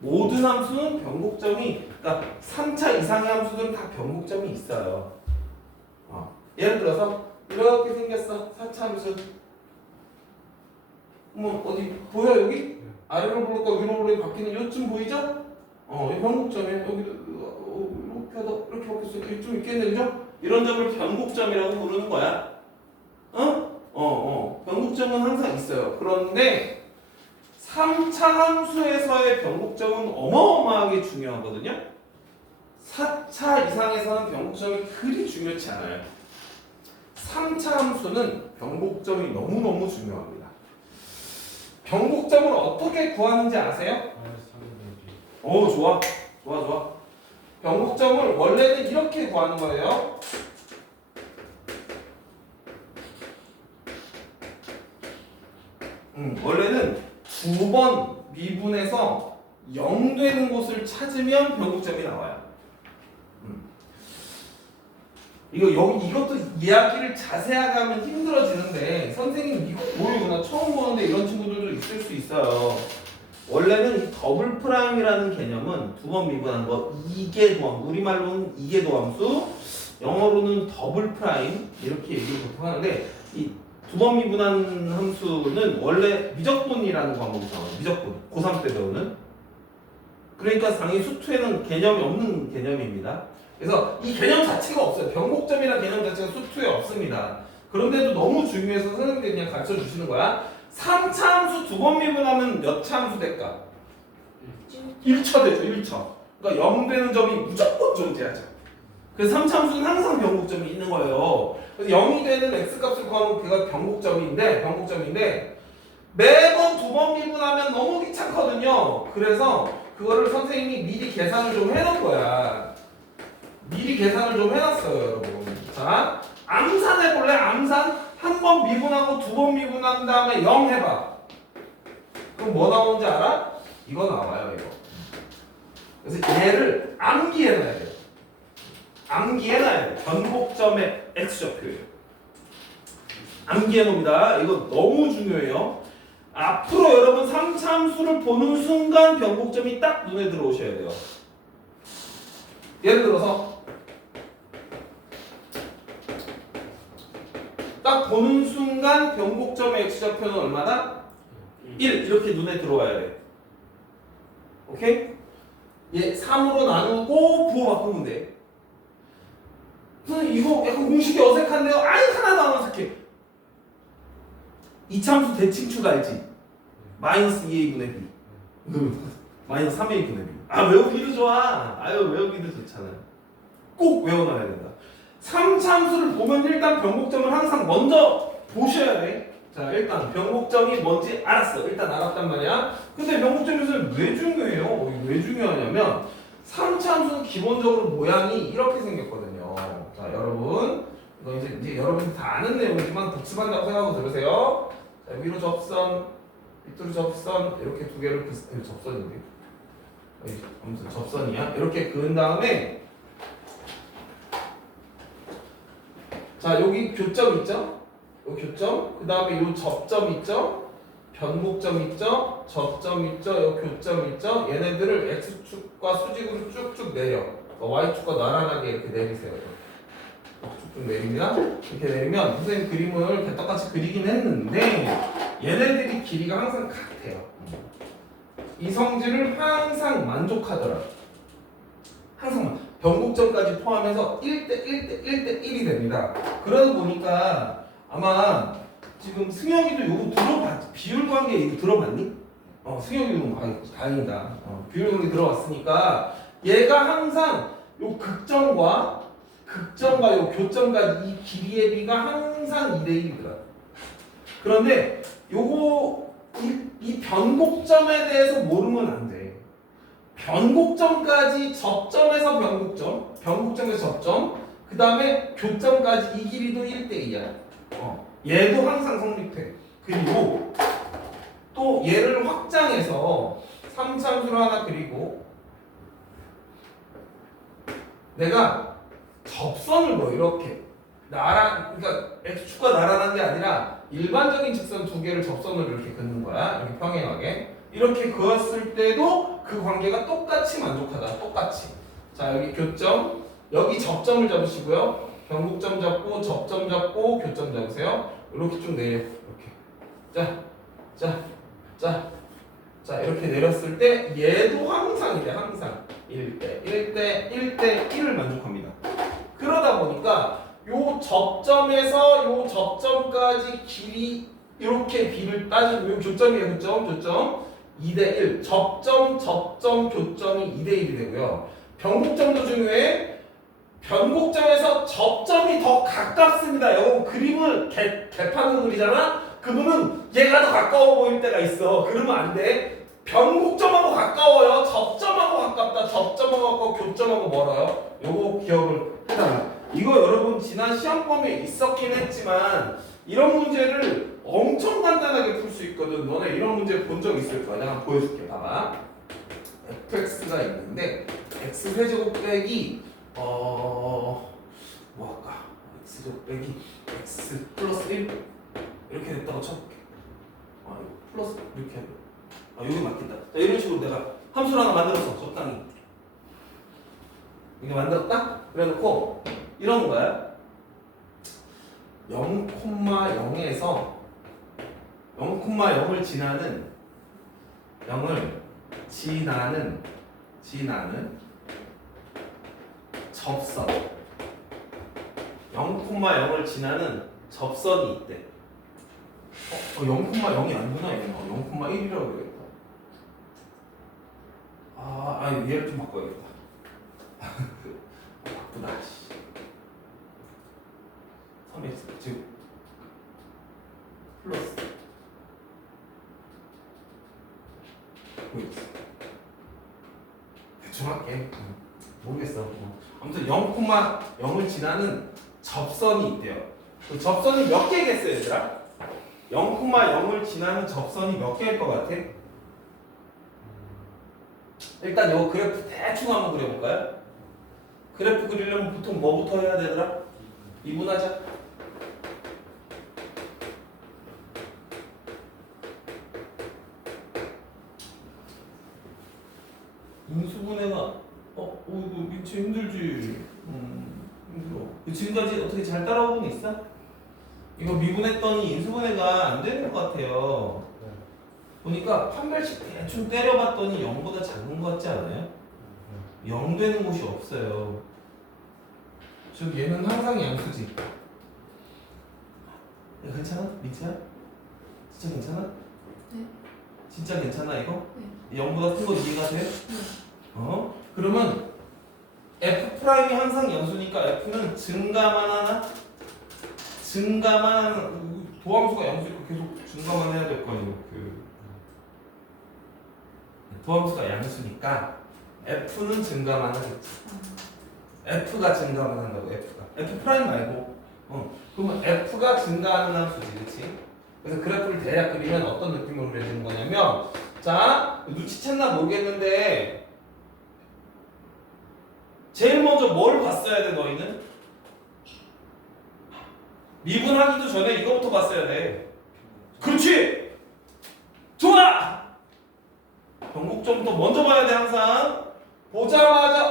모든 함수는 변곡점이, 그러니까 3차 이상의 함수들은 다 변곡점이 있어요. 예를 들어서 이렇게 생겼어. 4차 함수. 뭐 어디 보여 여기? 아래로 볼록과 위로 볼록이 바뀌는 요쯤 보이죠? 이 변곡점에 여기도 이렇게 하다 이렇게 바뀌었어. 이렇게 좀 있겠네, 그죠? 이런 점을 변곡점이라고 부르는 거야. 변곡점은 항상 있어요. 그런데 3차 함수에서의 변곡점은 어마어마하게 중요하거든요. 4차 이상에서는 변곡점이 그리 중요치 않아요. 3차 함수는 변곡점이 너무너무 중요합니다. 변곡점을 어떻게 구하는지 아세요? 좋아. 변곡점을 원래는 이렇게 구하는 거예요. 원래는 2번 미분에서 0 되는 곳을 찾으면 변곡점이 나와요. 이것도 이야기를 자세하게 하면 힘들어지는데, 선생님 이거 모르구나, 처음 보는데 이런 친구들도 있을 수 있어요. 원래는 더블 프라임이라는 개념은 2번 미분한 거, 이계도함, 우리말로는 이계도함수, 영어로는 더블 프라임 이렇게 얘기를 보통 하는데, 이 2번 미분한 함수는 원래 미적분이라는 과목이 나와요. 미적분, 고3 때 배우는. 그러니까 당연히 수투에는 개념이 없는 개념입니다. 그래서 이 개념 자체가 없어요. 변곡점이라는 개념 자체가 수투에 없습니다. 그런데도 너무 중요해서 선생님들이 그냥 가르쳐 주시는 거야. 3차 함수 2번 미분하면 몇 차 함수 될까? 1차 되죠. 1차. 그러니까 0 되는 점이 무조건 존재하죠. 그래서 3차 함수는 항상 변곡점이 있는 거예요. 그래서 0이 되는 x값을 구하면 그가 변곡점인데 매번 2번 미분하면 너무 귀찮거든요. 그래서 그거를 선생님이 미리 계산을 좀 해놓은 거야. 미리 계산을 좀 해놨어요, 여러분. 자, 암산해볼래? 암산? 한 번 미분하고 2번 미분한 다음에 0 해봐. 그럼 뭐 나오는지 알아? 이거 나와요, 이거. 그래서 얘를 암기해놔야 돼요. 암기해놔야 돼요. 변곡점의 x좌표예요. 암기해놓습니다. 이거 너무 중요해요. 앞으로 여러분 3차 함수를 보는 순간 변곡점이 딱 눈에 들어오셔야 돼요. 예를 들어서 딱 보는 순간 변곡점의 x좌표는 얼마다? 1 이렇게 눈에 들어와야 돼. 오케이? 얘 3으로 나누고 부호 바꾸면 돼. 선생님 이거 약간 공식이 어색한데요? 아니 하나도 안 어색해. 이차함수 대칭축 알지? 마이너스 2a분의 b 마이너스 3a분의 b. 외우기도 좋아. 외우기도 좋잖아. 꼭 외워놔야 된다. 3차 함수를 보면 일단 변곡점을 항상 먼저 보셔야 돼. 자, 일단 변곡점이 뭔지 알았어. 일단 알았단 말이야. 근데 변곡점에서는 왜 중요해요? 왜 중요하냐면 3차 함수는 기본적으로 모양이 이렇게 생겼거든요. 자, 여러분 이거 이제 여러분이 다 아는 내용이지만 복습한다고 생각하고 들으세요. 자, 위로 접선, 밑으로 접선 이렇게 두 개를 접선인데 아무튼 접선이야. 이렇게 그은 다음에 자, 여기 교점 있죠? 요 교점. 그 다음에 요 접점 있죠? 변곡점 있죠? 접점 있죠? 요 교점 있죠? 얘네들을 x축과 수직으로 쭉쭉 내려. y축과 나란하게 이렇게 내리세요. 쭉쭉 내립니다. 이렇게 내리면 선생님 그림을 개떡같이 그리긴 했는데 얘네들이 길이가 항상 같아요. 이 성질을 항상 만족하더라. 항상 변곡점까지 포함해서 1대 1대 1대 1이 됩니다. 그러다 보니까 아마 지금 승혁이도 이거 비율 관계 이거 들어봤니? 승혁이도 다행이다. 비율 관계 들어봤으니까 얘가 항상 요 극점과 요 교점까지 이 길이의 비가 항상 2대 1이더라. 그런데 요거 이 변곡점에 대해서 모르면 안 돼. 변곡점까지 접점에서 변곡점에서 접점, 그 다음에 교점까지 이 길이도 1대2야. 얘도 항상 성립해. 그리고 또 얘를 확장해서 3참수를 하나 그리고 내가 접선을 뭐 이렇게 그러니까 x축과 나란한 게 아니라 일반적인 직선 두 개를 접선으로 이렇게 긋는 거야. 이렇게 평행하게. 이렇게 그었을 때도 그 관계가 똑같이 만족하다. 똑같이. 자, 여기 교점, 여기 접점을 잡으시고요. 변곡점 잡고, 접점 잡고, 교점 잡으세요. 이렇게 쭉 내려. 이렇게. 자, 이렇게 내렸을 때 얘도 항상 이래. 항상 1대 1을 만족합니다. 그러다 보니까 요 접점에서 요 접점까지 길이 이렇게 비를 따지고 요 교점이에요. 교점 2대1 접점 교점이 2대1이 되고요. 변곡점도 중요해. 변곡점에서 접점이 더 가깝습니다. 요 그림을 개판으로 그리잖아. 그러면 얘가 더 가까워 보일 때가 있어. 그러면 안 돼. 변곡점하고 가까워요. 접점하고 가깝다. 접점하고 가까워. 교점하고 멀어요. 요거 기억을 해달라. 이거 여러분 지난 시험 범위에 있었긴 했지만 이런 문제를 엄청 간단하게 풀 수 있거든. 너네 이런 문제 본 적 있을 거야. 내가 보여줄게. 봐봐. fx가 있는데 x 세제곱 빼기 뭐 할까? x 제곱 빼기 x 플러스 1 이렇게 됐다고 쳐볼게. 이거 플러스 이렇게 해야 돼. 여기 맞겠다. 자, 이런 식으로 내가 함수를 하나 만들었어. 적당히. 이게 만들었다? 그래놓고 이런 거야. 0,0에서 0,0을 지나는 0을 지나는 접선 0,0을 지나는 접선이 있대. 0,0이 아니구나. 얘는 0,1이라고 그러겠다. 얘를 좀 바꿔야겠다. 바쁘다. 3x 즉 플러스 9x 대충 할게. 모르겠어. 아무튼 0,0을 지나는 접선이 있대요. 그 접선이 몇 개겠어요, 얘들아? 0,0을 지나는 접선이 몇 개일 것 같아? 일단 요 그래프 대충 한번 그려볼까요? 그래프 그리려면 보통 뭐부터 해야 되더라? 이분하자. 인수분해가 이거 미치 힘들지. 힘들어. 지금까지 어떻게 잘 따라오고는 있어? 이거 미분했더니 인수분해가 안 되는 것 같아요. 보니까 판별식 대충 때려봤더니 0보다 작은 것 같지 않아요? 0 되는 곳이 없어요. 즉 얘는 항상 양수지. 야, 괜찮아? 민트야? 진짜 괜찮아? 네. 진짜 괜찮아 이거? 네. 0보다 큰 거 이해가 돼? 네. 그러면 F'이 항상 양수니까 F는 증가만 하나? 도함수가 양수니까 계속 증가만 해야 될 거 아니에요. 도함수가 양수니까 F는 증가만 하겠지. F가 증가만 한다고. F' 말고 그러면 F가 증가하는 함수지. 그치? 그래서 그래프를 대략 그리면 어떤 느낌으로 그려지는 거냐면 자, 눈치챘나 모르겠는데 제일 먼저 뭘 봤어야 돼 너희는? 미분하기도 전에 이거부터 봤어야 돼. 그렇지. 좋아. 변곡점부터 먼저 봐야 돼 항상. 보자마자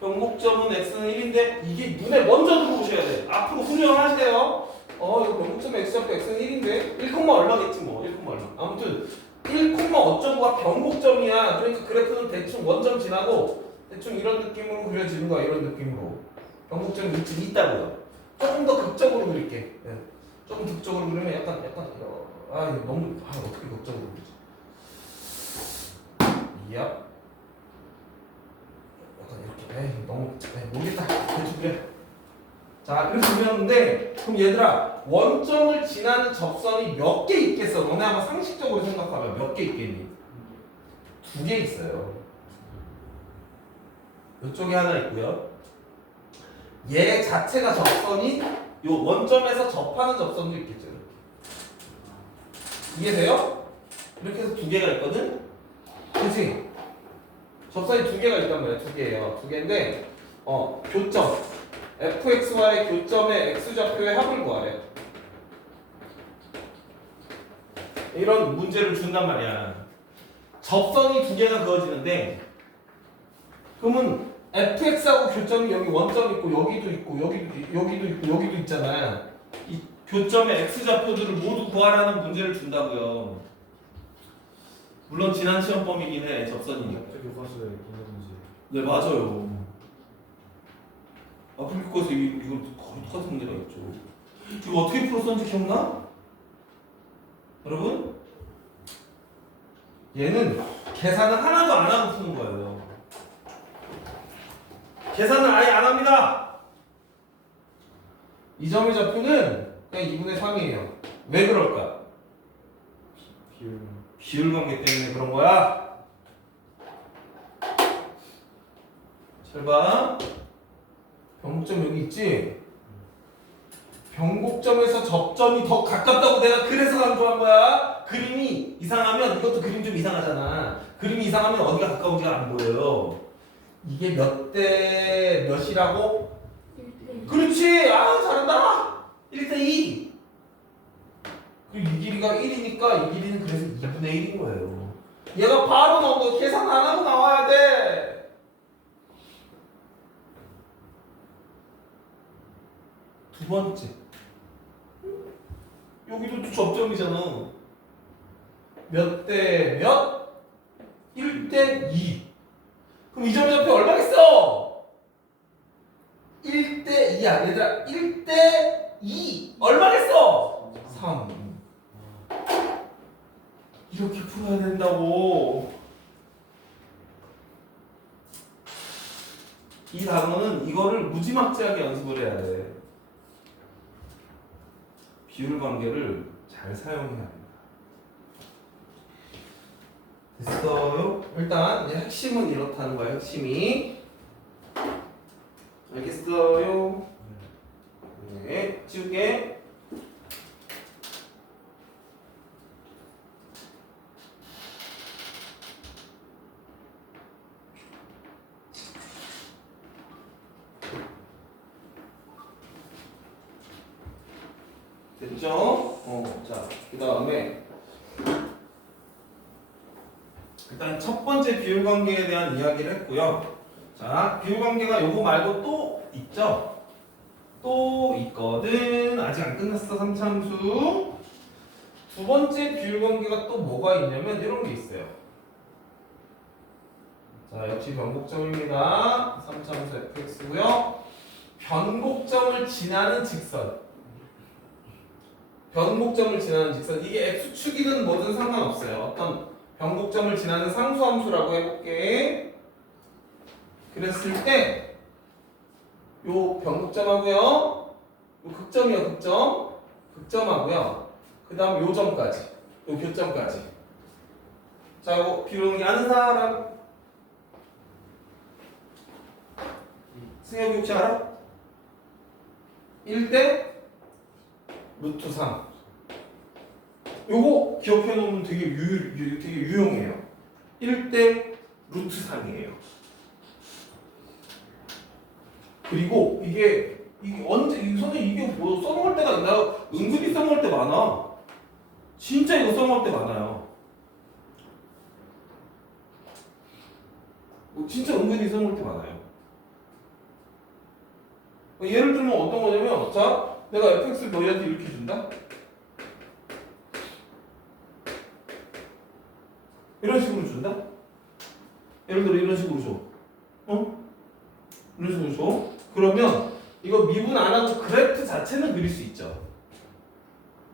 변곡점은 x는 1인데 이게 눈에 먼저 들어오셔야 돼. 앞으로 훈련하세요. 이거 변곡점 x좌표 x는 1인데 1, 얼마겠지 뭐. 1, 얼마. 아무튼 1, 어쩌고가 변곡점이야. 그러니까 그래프는 대충 원점 지나고 대충 이런 느낌으로 그려지는 거야. 이런 느낌으로. 변곡점이 있다고요. 조금 더 극적으로 그릴게. 네. 조금 극적으로 그리면 약간 이거 너무 어떻게 극적으로 그리지? 이야. 이렇게 너무 모르겠다. 대충 그래. 자, 그렇게 그렸는데 그럼 얘들아 원점을 지나는 접선이 몇 개 있겠어? 너네 아마 상식적으로 생각하면 몇 개 있겠니? 2개 있어요. 이쪽에 하나 있고요. 얘 자체가 접선이 요 원점에서 접하는 접선도 있겠죠. 이해돼요? 이렇게 해서 2개가 있거든? 그치? 접선이 2개가 있단 말이야. 2개예요. 2개인데 교점 fxy의 교점의 x좌표의 합을 구하래. 이런 문제를 준단 말이야. 접선이 2개가 그어지는데 그러면 fx하고 교점이 여기 원점 있고 여기도 있고 여기도 있고 여기도 있잖아. 이 교점의 x좌표들을 모두 구하라는 문제를 준다고요. 물론 지난 시험 범위긴 해. 접선이니까. 교과서에 있는 문제. 네 맞아요. 그래서 이거 거의 똑같은 문제가 있죠. 이거 어떻게 풀었었는지 기억나? 여러분? 얘는 계산을 하나도 안 하고 푸는 거예요. 계산을 아예 안 합니다. 이 점의 좌표는 그냥 2분의 3이에요. 왜 그럴까? 비율 관계 때문에 그런 거야. 잘 봐. 변곡점 여기 있지? 변곡점에서 접점이 더 가깝다고 내가 그래서 강조한 거야. 그림이 이상하면 이것도 그림 좀 이상하잖아. 그림이 이상하면 어디가 가까운지가 안 보여요. 이게 몇 대 몇이라고? 1대1. 그렇지. 잘한다. 1대2. 그리고 이 길이가 1이니까 이 길이는 그래서 2분의 1인 거예요. 얘가 바로 나온 거 계산 안 하고 나와야 돼. 두 번째. 여기도 접점이잖아. 몇 대 몇? 1대 2. 그럼 이 점좌표 얼마겠어? 1대 2야. 얘들아 1대 2 얼마겠어? 3. 이렇게 풀어야 된다고. 이 단어는 이거를 무지막지하게 연습을 해야 돼. 비율 관계를 잘 사용해야 합니다. 됐어요? 일단 이제 핵심은 이렇다는 거야. 핵심이. 알겠어요? 네, 지우개. 됐죠? 자, 그 다음에 일단 첫 번째 비율 관계에 대한 이야기를 했고요. 자, 비율 관계가 요거 말고 또 있죠? 또 있거든. 아직 안 끝났어, 3참수. 두 번째 비율 관계가 또 뭐가 있냐면 이런 게 있어요. 자, 역시 변곡점입니다. 3참수 fx고요. 변곡점을 지나는 직선. 변곡점을 지나는 직선. 이게 x축이든 뭐든 상관없어요. 어떤 변곡점을 지나는 상수함수라고 해볼게. 그랬을 때 요 변곡점하고요, 요 극점이요, 극점, 극점하고요, 그 다음 요 점까지, 요 교점까지. 자, 이거 비율관계 아는 사람? 승혁이 혹시 알아? 1대 루트 3. 요거 기억해 놓으면 되게 유용해요. 1대 루트 3이에요. 그리고 이게 이게 언제 선생님 이게 뭐 써먹을 때가 있나? 은근히 써먹을 때 많아. 진짜 이거 써먹을 때 많아요. 진짜 은근히 써먹을 때 많아요. 예를 들면 어떤 거냐면, 자, 내가 fx를 너희한테 이렇게 준다. 이런 식으로 준다. 예를 들어 이런 식으로 줘. 이런 식으로 줘. 그러면 이거 미분 안 하고 그래프 자체는 그릴 수 있죠.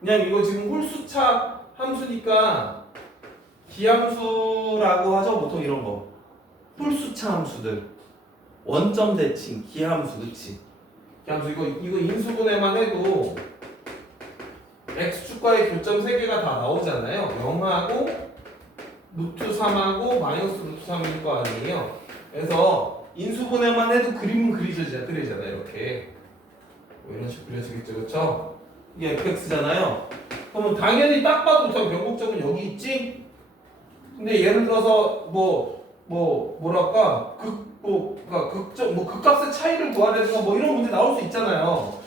그냥 이거 지금 홀수차 함수니까 기함수라고 하죠. 보통 이런 거. 홀수차 함수들. 원점 대칭, 기함수, 그치? 기함수 이거 인수분해만 해도 x축과의 교점 3개가 다 나오잖아요. 0하고 루트 3하고 마이너스 루트 3일 거 아니에요. 그래서 인수분해만 해도 그림은 그리잖아요. 이렇게 뭐 이런 식으로 그려지겠죠, 그렇죠? 이게 fx잖아요. 그러면 당연히 딱 봐도 저 변곡점은 여기 있지. 근데 예를 들어서 뭐랄까 그러니까 극값의 차이를 구하려든가 뭐 이런 문제 나올 수 있잖아요.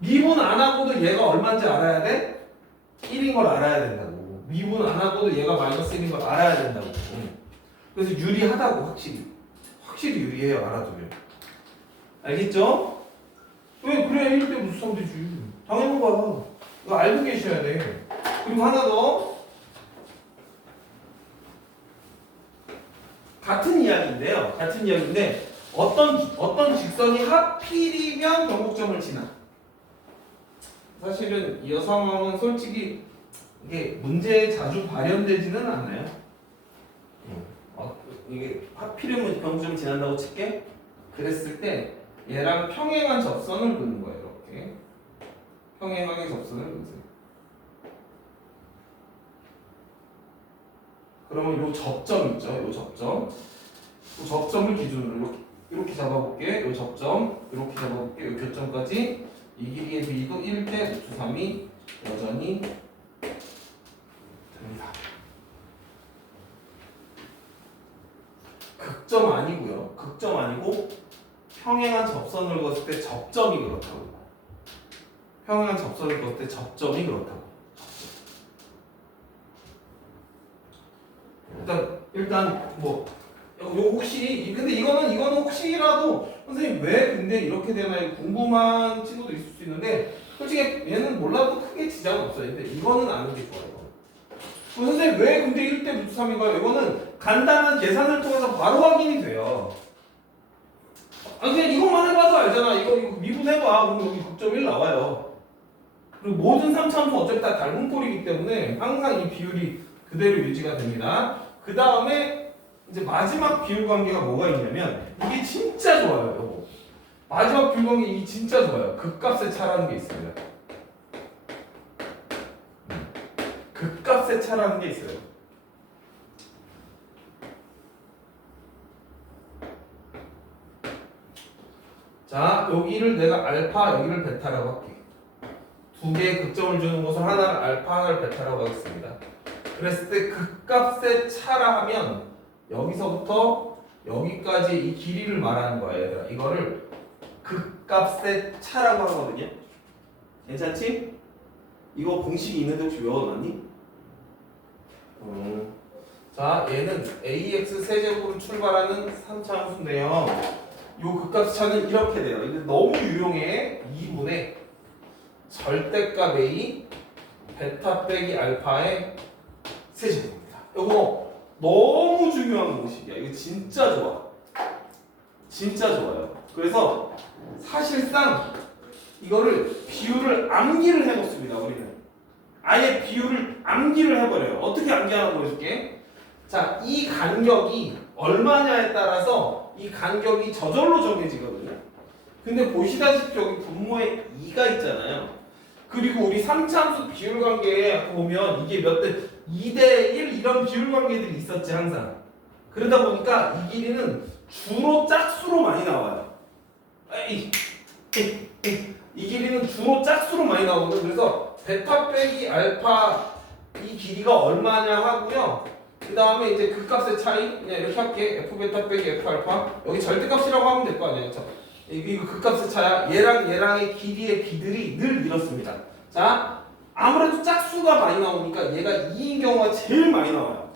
미분 안 하고도 얘가 얼마인지 알아야 돼? 1인 걸 알아야 된다고. 미분 안 하고도 얘가 마이너스 1인 걸 알아야 된다고. 그래서 유리하다고 확실히 유리해요. 알아두면. 알겠죠? 왜 그래 1대 무슨 3 되지. 당연한 거야. 이거 알고 계셔야 돼. 그리고 하나 더. 같은 이야기인데 어떤 직선이 하필이면 변곡점을 지나. 사실은 이 상황은 솔직히 이게 문제에 자주 발현되지는 않아요. 이게 하필이면 변곡점을 지난다고 칠게. 그랬을 때 얘랑 평행한 접선을 그는 거예요. 이렇게 평행하게 접선을 그으세요. 그러면 요 접점 있죠? 요 접점. 요 접점을 기준으로 이렇게 잡아볼게. 요 접점 이렇게 잡아볼게. 요 교점까지 이 길이의 비도 1대 루트 3이 여전히 됩니다. 극점 아니고요. 극점 아니고 평행한 접선을 그었을 때 접점이 그렇다고. 평행한 접선을 그었을 때 접점이 그렇다고. 일단 뭐 혹시 근데 이거는 혹시라도 선생님 왜 근데 이렇게 되나요? 궁금한 친구도 있을 수 있는데 솔직히 얘는 몰라도 크게 지장은 없어요. 근데 이거는 아는 게 좋아요. 선생님 왜 근데 1대 루트 3인가요? 이거는 간단한 계산을 통해서 바로 확인이 돼요. 그냥 이것만 해봐도 알잖아. 이거 미분해봐. 그럼 여기 극점 1 나와요. 그리고 모든 3차함수 어차피 다 닮은 꼴이기 때문에 항상 이 비율이 그대로 유지가 됩니다. 그 다음에 이제 마지막 비율 관계가 뭐가 있냐면 이게 진짜 좋아요. 요거. 마지막 비율 관계 이게 진짜 좋아요. 극값의 차라는 게 있습니다. 극값의 차라는 게 있어요. 자, 여기를 내가 알파, 여기를 베타라고 할게. 두 개의 극점을 주는 것을 하나를 알파, 하나를 베타라고 하겠습니다. 그랬을 때 극값의 차라 하면 여기서부터 여기까지 이 길이를 말하는 거야, 얘들아. 이거를 극값의 차라고 하거든요. 괜찮지? 이거 공식이 있는데 혹시 외워놨니? 자, 얘는 ax 세제곱으로 출발하는 3차 함수인데요. 요 극값 차는 이렇게 돼요. 이게 너무 유용해. 2분의 절대값 a 베타 빼기 알파의 세제곱입니다. 이거 너무 중요한 공식이야. 이거 진짜 좋아. 진짜 좋아요. 그래서 사실상 이거를 비율을 암기를 해놓습니다. 우리는 아예 비율을 암기를 해버려요. 어떻게 암기하나 보여줄게. 자, 이 간격이 얼마냐에 따라서 이 간격이 저절로 정해지거든요. 근데 보시다시피 여기 분모에 2가 있잖아요. 그리고 우리 3차함수 비율 관계에 보면 이게 몇 대 2대1 이런 비율 관계들이 있었지 항상. 그러다 보니까 이 길이는 주로 짝수로 많이 나와요. 이 길이는 주로 짝수로 많이 나오거든요. 그래서 베타 빼기 알파 이 길이가 얼마냐 하고요. 그 다음에 이제 극값의 차이 그냥 이렇게 할게. f 베타 빼기 f 알파 여기 절대값이라고 하면 될 거 아니에요. 그렇죠? 이거 극값의 차야. 얘랑 얘랑의 길이의 비들이 늘 이렇습니다. 자, 아무래도 짝수가 많이 나오니까 얘가 2인 경우가 제일 많이 나와요.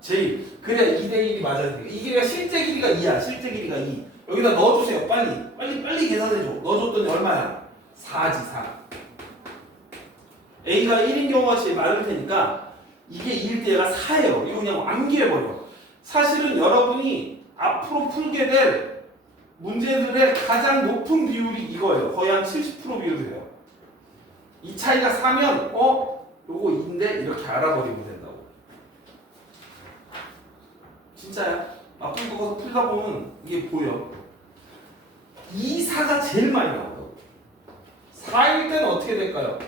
제일. 그래야 2대1이 맞아야 돼. 이 길이가 실제 길이가 2야. 실제 길이가 2. 여기다 넣어주세요. 빨리 계산해줘. 넣어줬더니 얼마야? 4지 4. A가 1인 경우가 제일 많을 테니까 이게 2일 때 얘가 4예요. 이거 그냥 암기해버려. 사실은 여러분이 앞으로 풀게 될 문제들의 가장 높은 비율이 이거예요. 거의 한 70% 비율이에요. 이 차이가 4면 요거 2인데 이렇게 알아버리면 된다고. 진짜야. 앞으로 거기서 풀다 보면 이게 보여. 2, 4가 제일 많이 나온다고. 4일 때는 어떻게 될까요?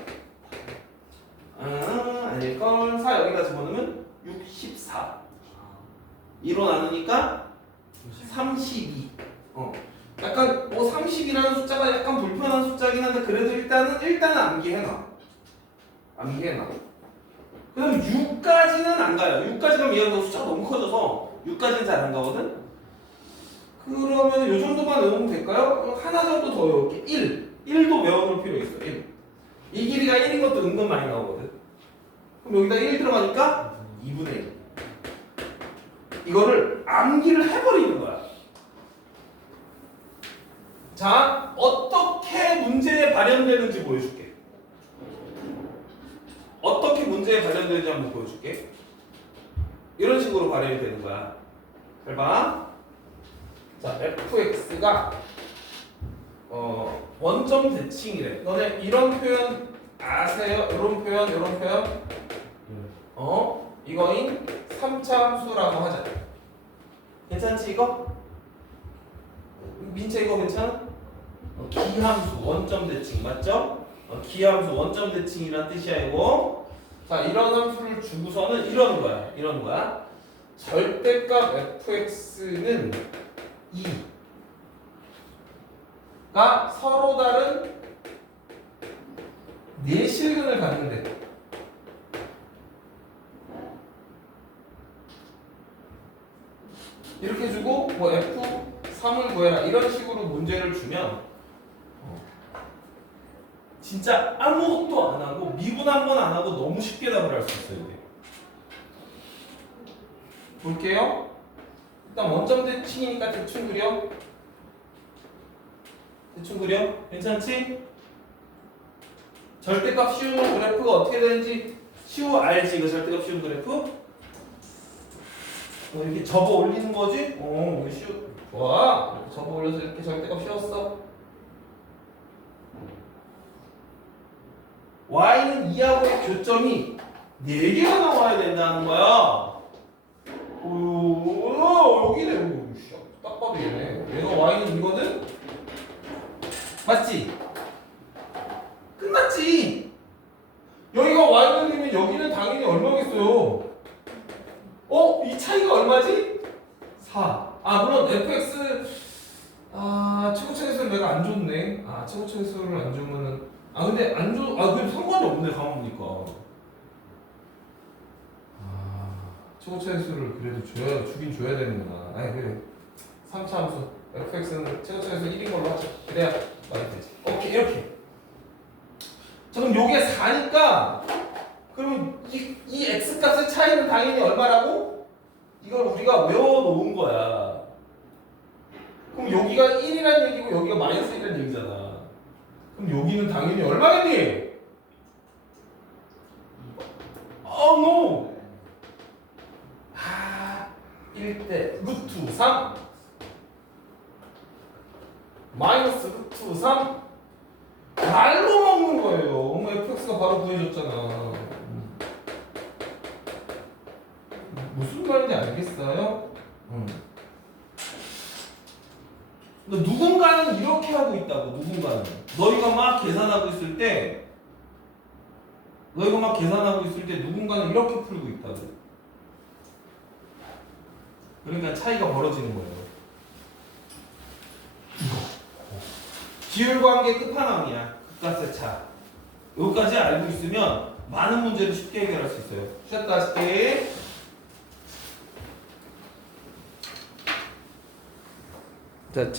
아닐걸. 4 여기다 집어넣으면 64. 2로 나누니까 32. 약간 30이라는 숫자가 약간 불편한 숫자긴 한데 그래도 일단은 암기해놔. 그럼 6까지는 안 가요. 6까지 가면 얘가 숫자가 너무 커져서 6까지는 잘 안 가거든. 그러면 이 정도만 외우면 될까요? 하나 정도 더 외울게. 1도 외워놓을 필요 있어. 1. 이 길이가 1인 것도 은근 많이 나오거든. 그럼 여기다 1 들어가니까 2분의 1. 이거를 암기를 해버리는 거야. 자, 어떻게 문제에 발현되는지 보여줄게. 어떻게 문제에 발현되는지 한번 보여줄게. 이런 식으로 발현이 되는 거야. 잘 봐. 자, fx가 원점 대칭이래. 너네 이런 표현 아세요? 이런 표현. 이거인 3차 함수라고 하자. 괜찮지 이거? 민채 이거 괜찮아? 기함수 원점 대칭 맞죠? 기함수 원점 대칭이란 뜻이야 이거. 자, 이런 함수를 주고서는 이러는 거야. 절대값 fx는 2가 서로 다른 내실근을 갖는데 이렇게 주고 f3을 구해라 이런 식으로 문제를 주면 진짜 아무것도 안 하고 미분 한 번 안 하고 너무 쉽게 답을 할 수 있어요. 볼게요. 일단 원점 대칭이니까 대충 그려. 괜찮지? 절대값 씌우는 그래프가 어떻게 되는지 알지? 이거 절대값 씌우는 그래프? 이렇게 접어 올리는 거지? 좋아. 이렇게 접어 올려서 이렇게 절대값 씌웠어. y는 2하고의 교점이 4개가 나와야 된다는 거야. 여기네. 딱 봐도 얘네. 얘가 y는 이거든? 맞지? 끝났지? 여기가 y는이면 여기는 당연히 얼마겠어요? 이 차이가 얼마지? 4. 물론 fx 최고차계수를 내가 안 줬네. 최고차계수를 안 주면은 근데 안 줘. 그럼 상관이 없네. 가만 보니까. 최고차계수를 그래도 주긴 줘야 되는구나. 그래. 3차 함수 fx는 최고차계수 1인 걸로 하자. 그래야 말이 되지. 오케이, 이렇게. 자, 그럼 요게 4니까 그럼 이 x값의 차이는 당연히 얼마라고? 이걸 우리가 외워놓은 거야. 그럼 여기가 1이라는 얘기고 여기가 마이너스 1이라는 얘기잖아. 그럼 여기는 당연히 얼마겠니? no. 1대 루트 3 마이너스 루트 3 말로 먹는 거예요. fx가 바로 구해줬잖아. 무슨 말인지 알겠어요? 근데 누군가는 이렇게 하고 있다고. 너희가 막 계산하고 있을 때 누군가는 이렇게 풀고 있다고. 그러니까 차이가 벌어지는 거예요. 비율관계 끝판왕이야. 극값의 차. 여기까지 알고 있으면 많은 문제를 쉽게 해결할 수 있어요. 쉬었다 하실게. 자,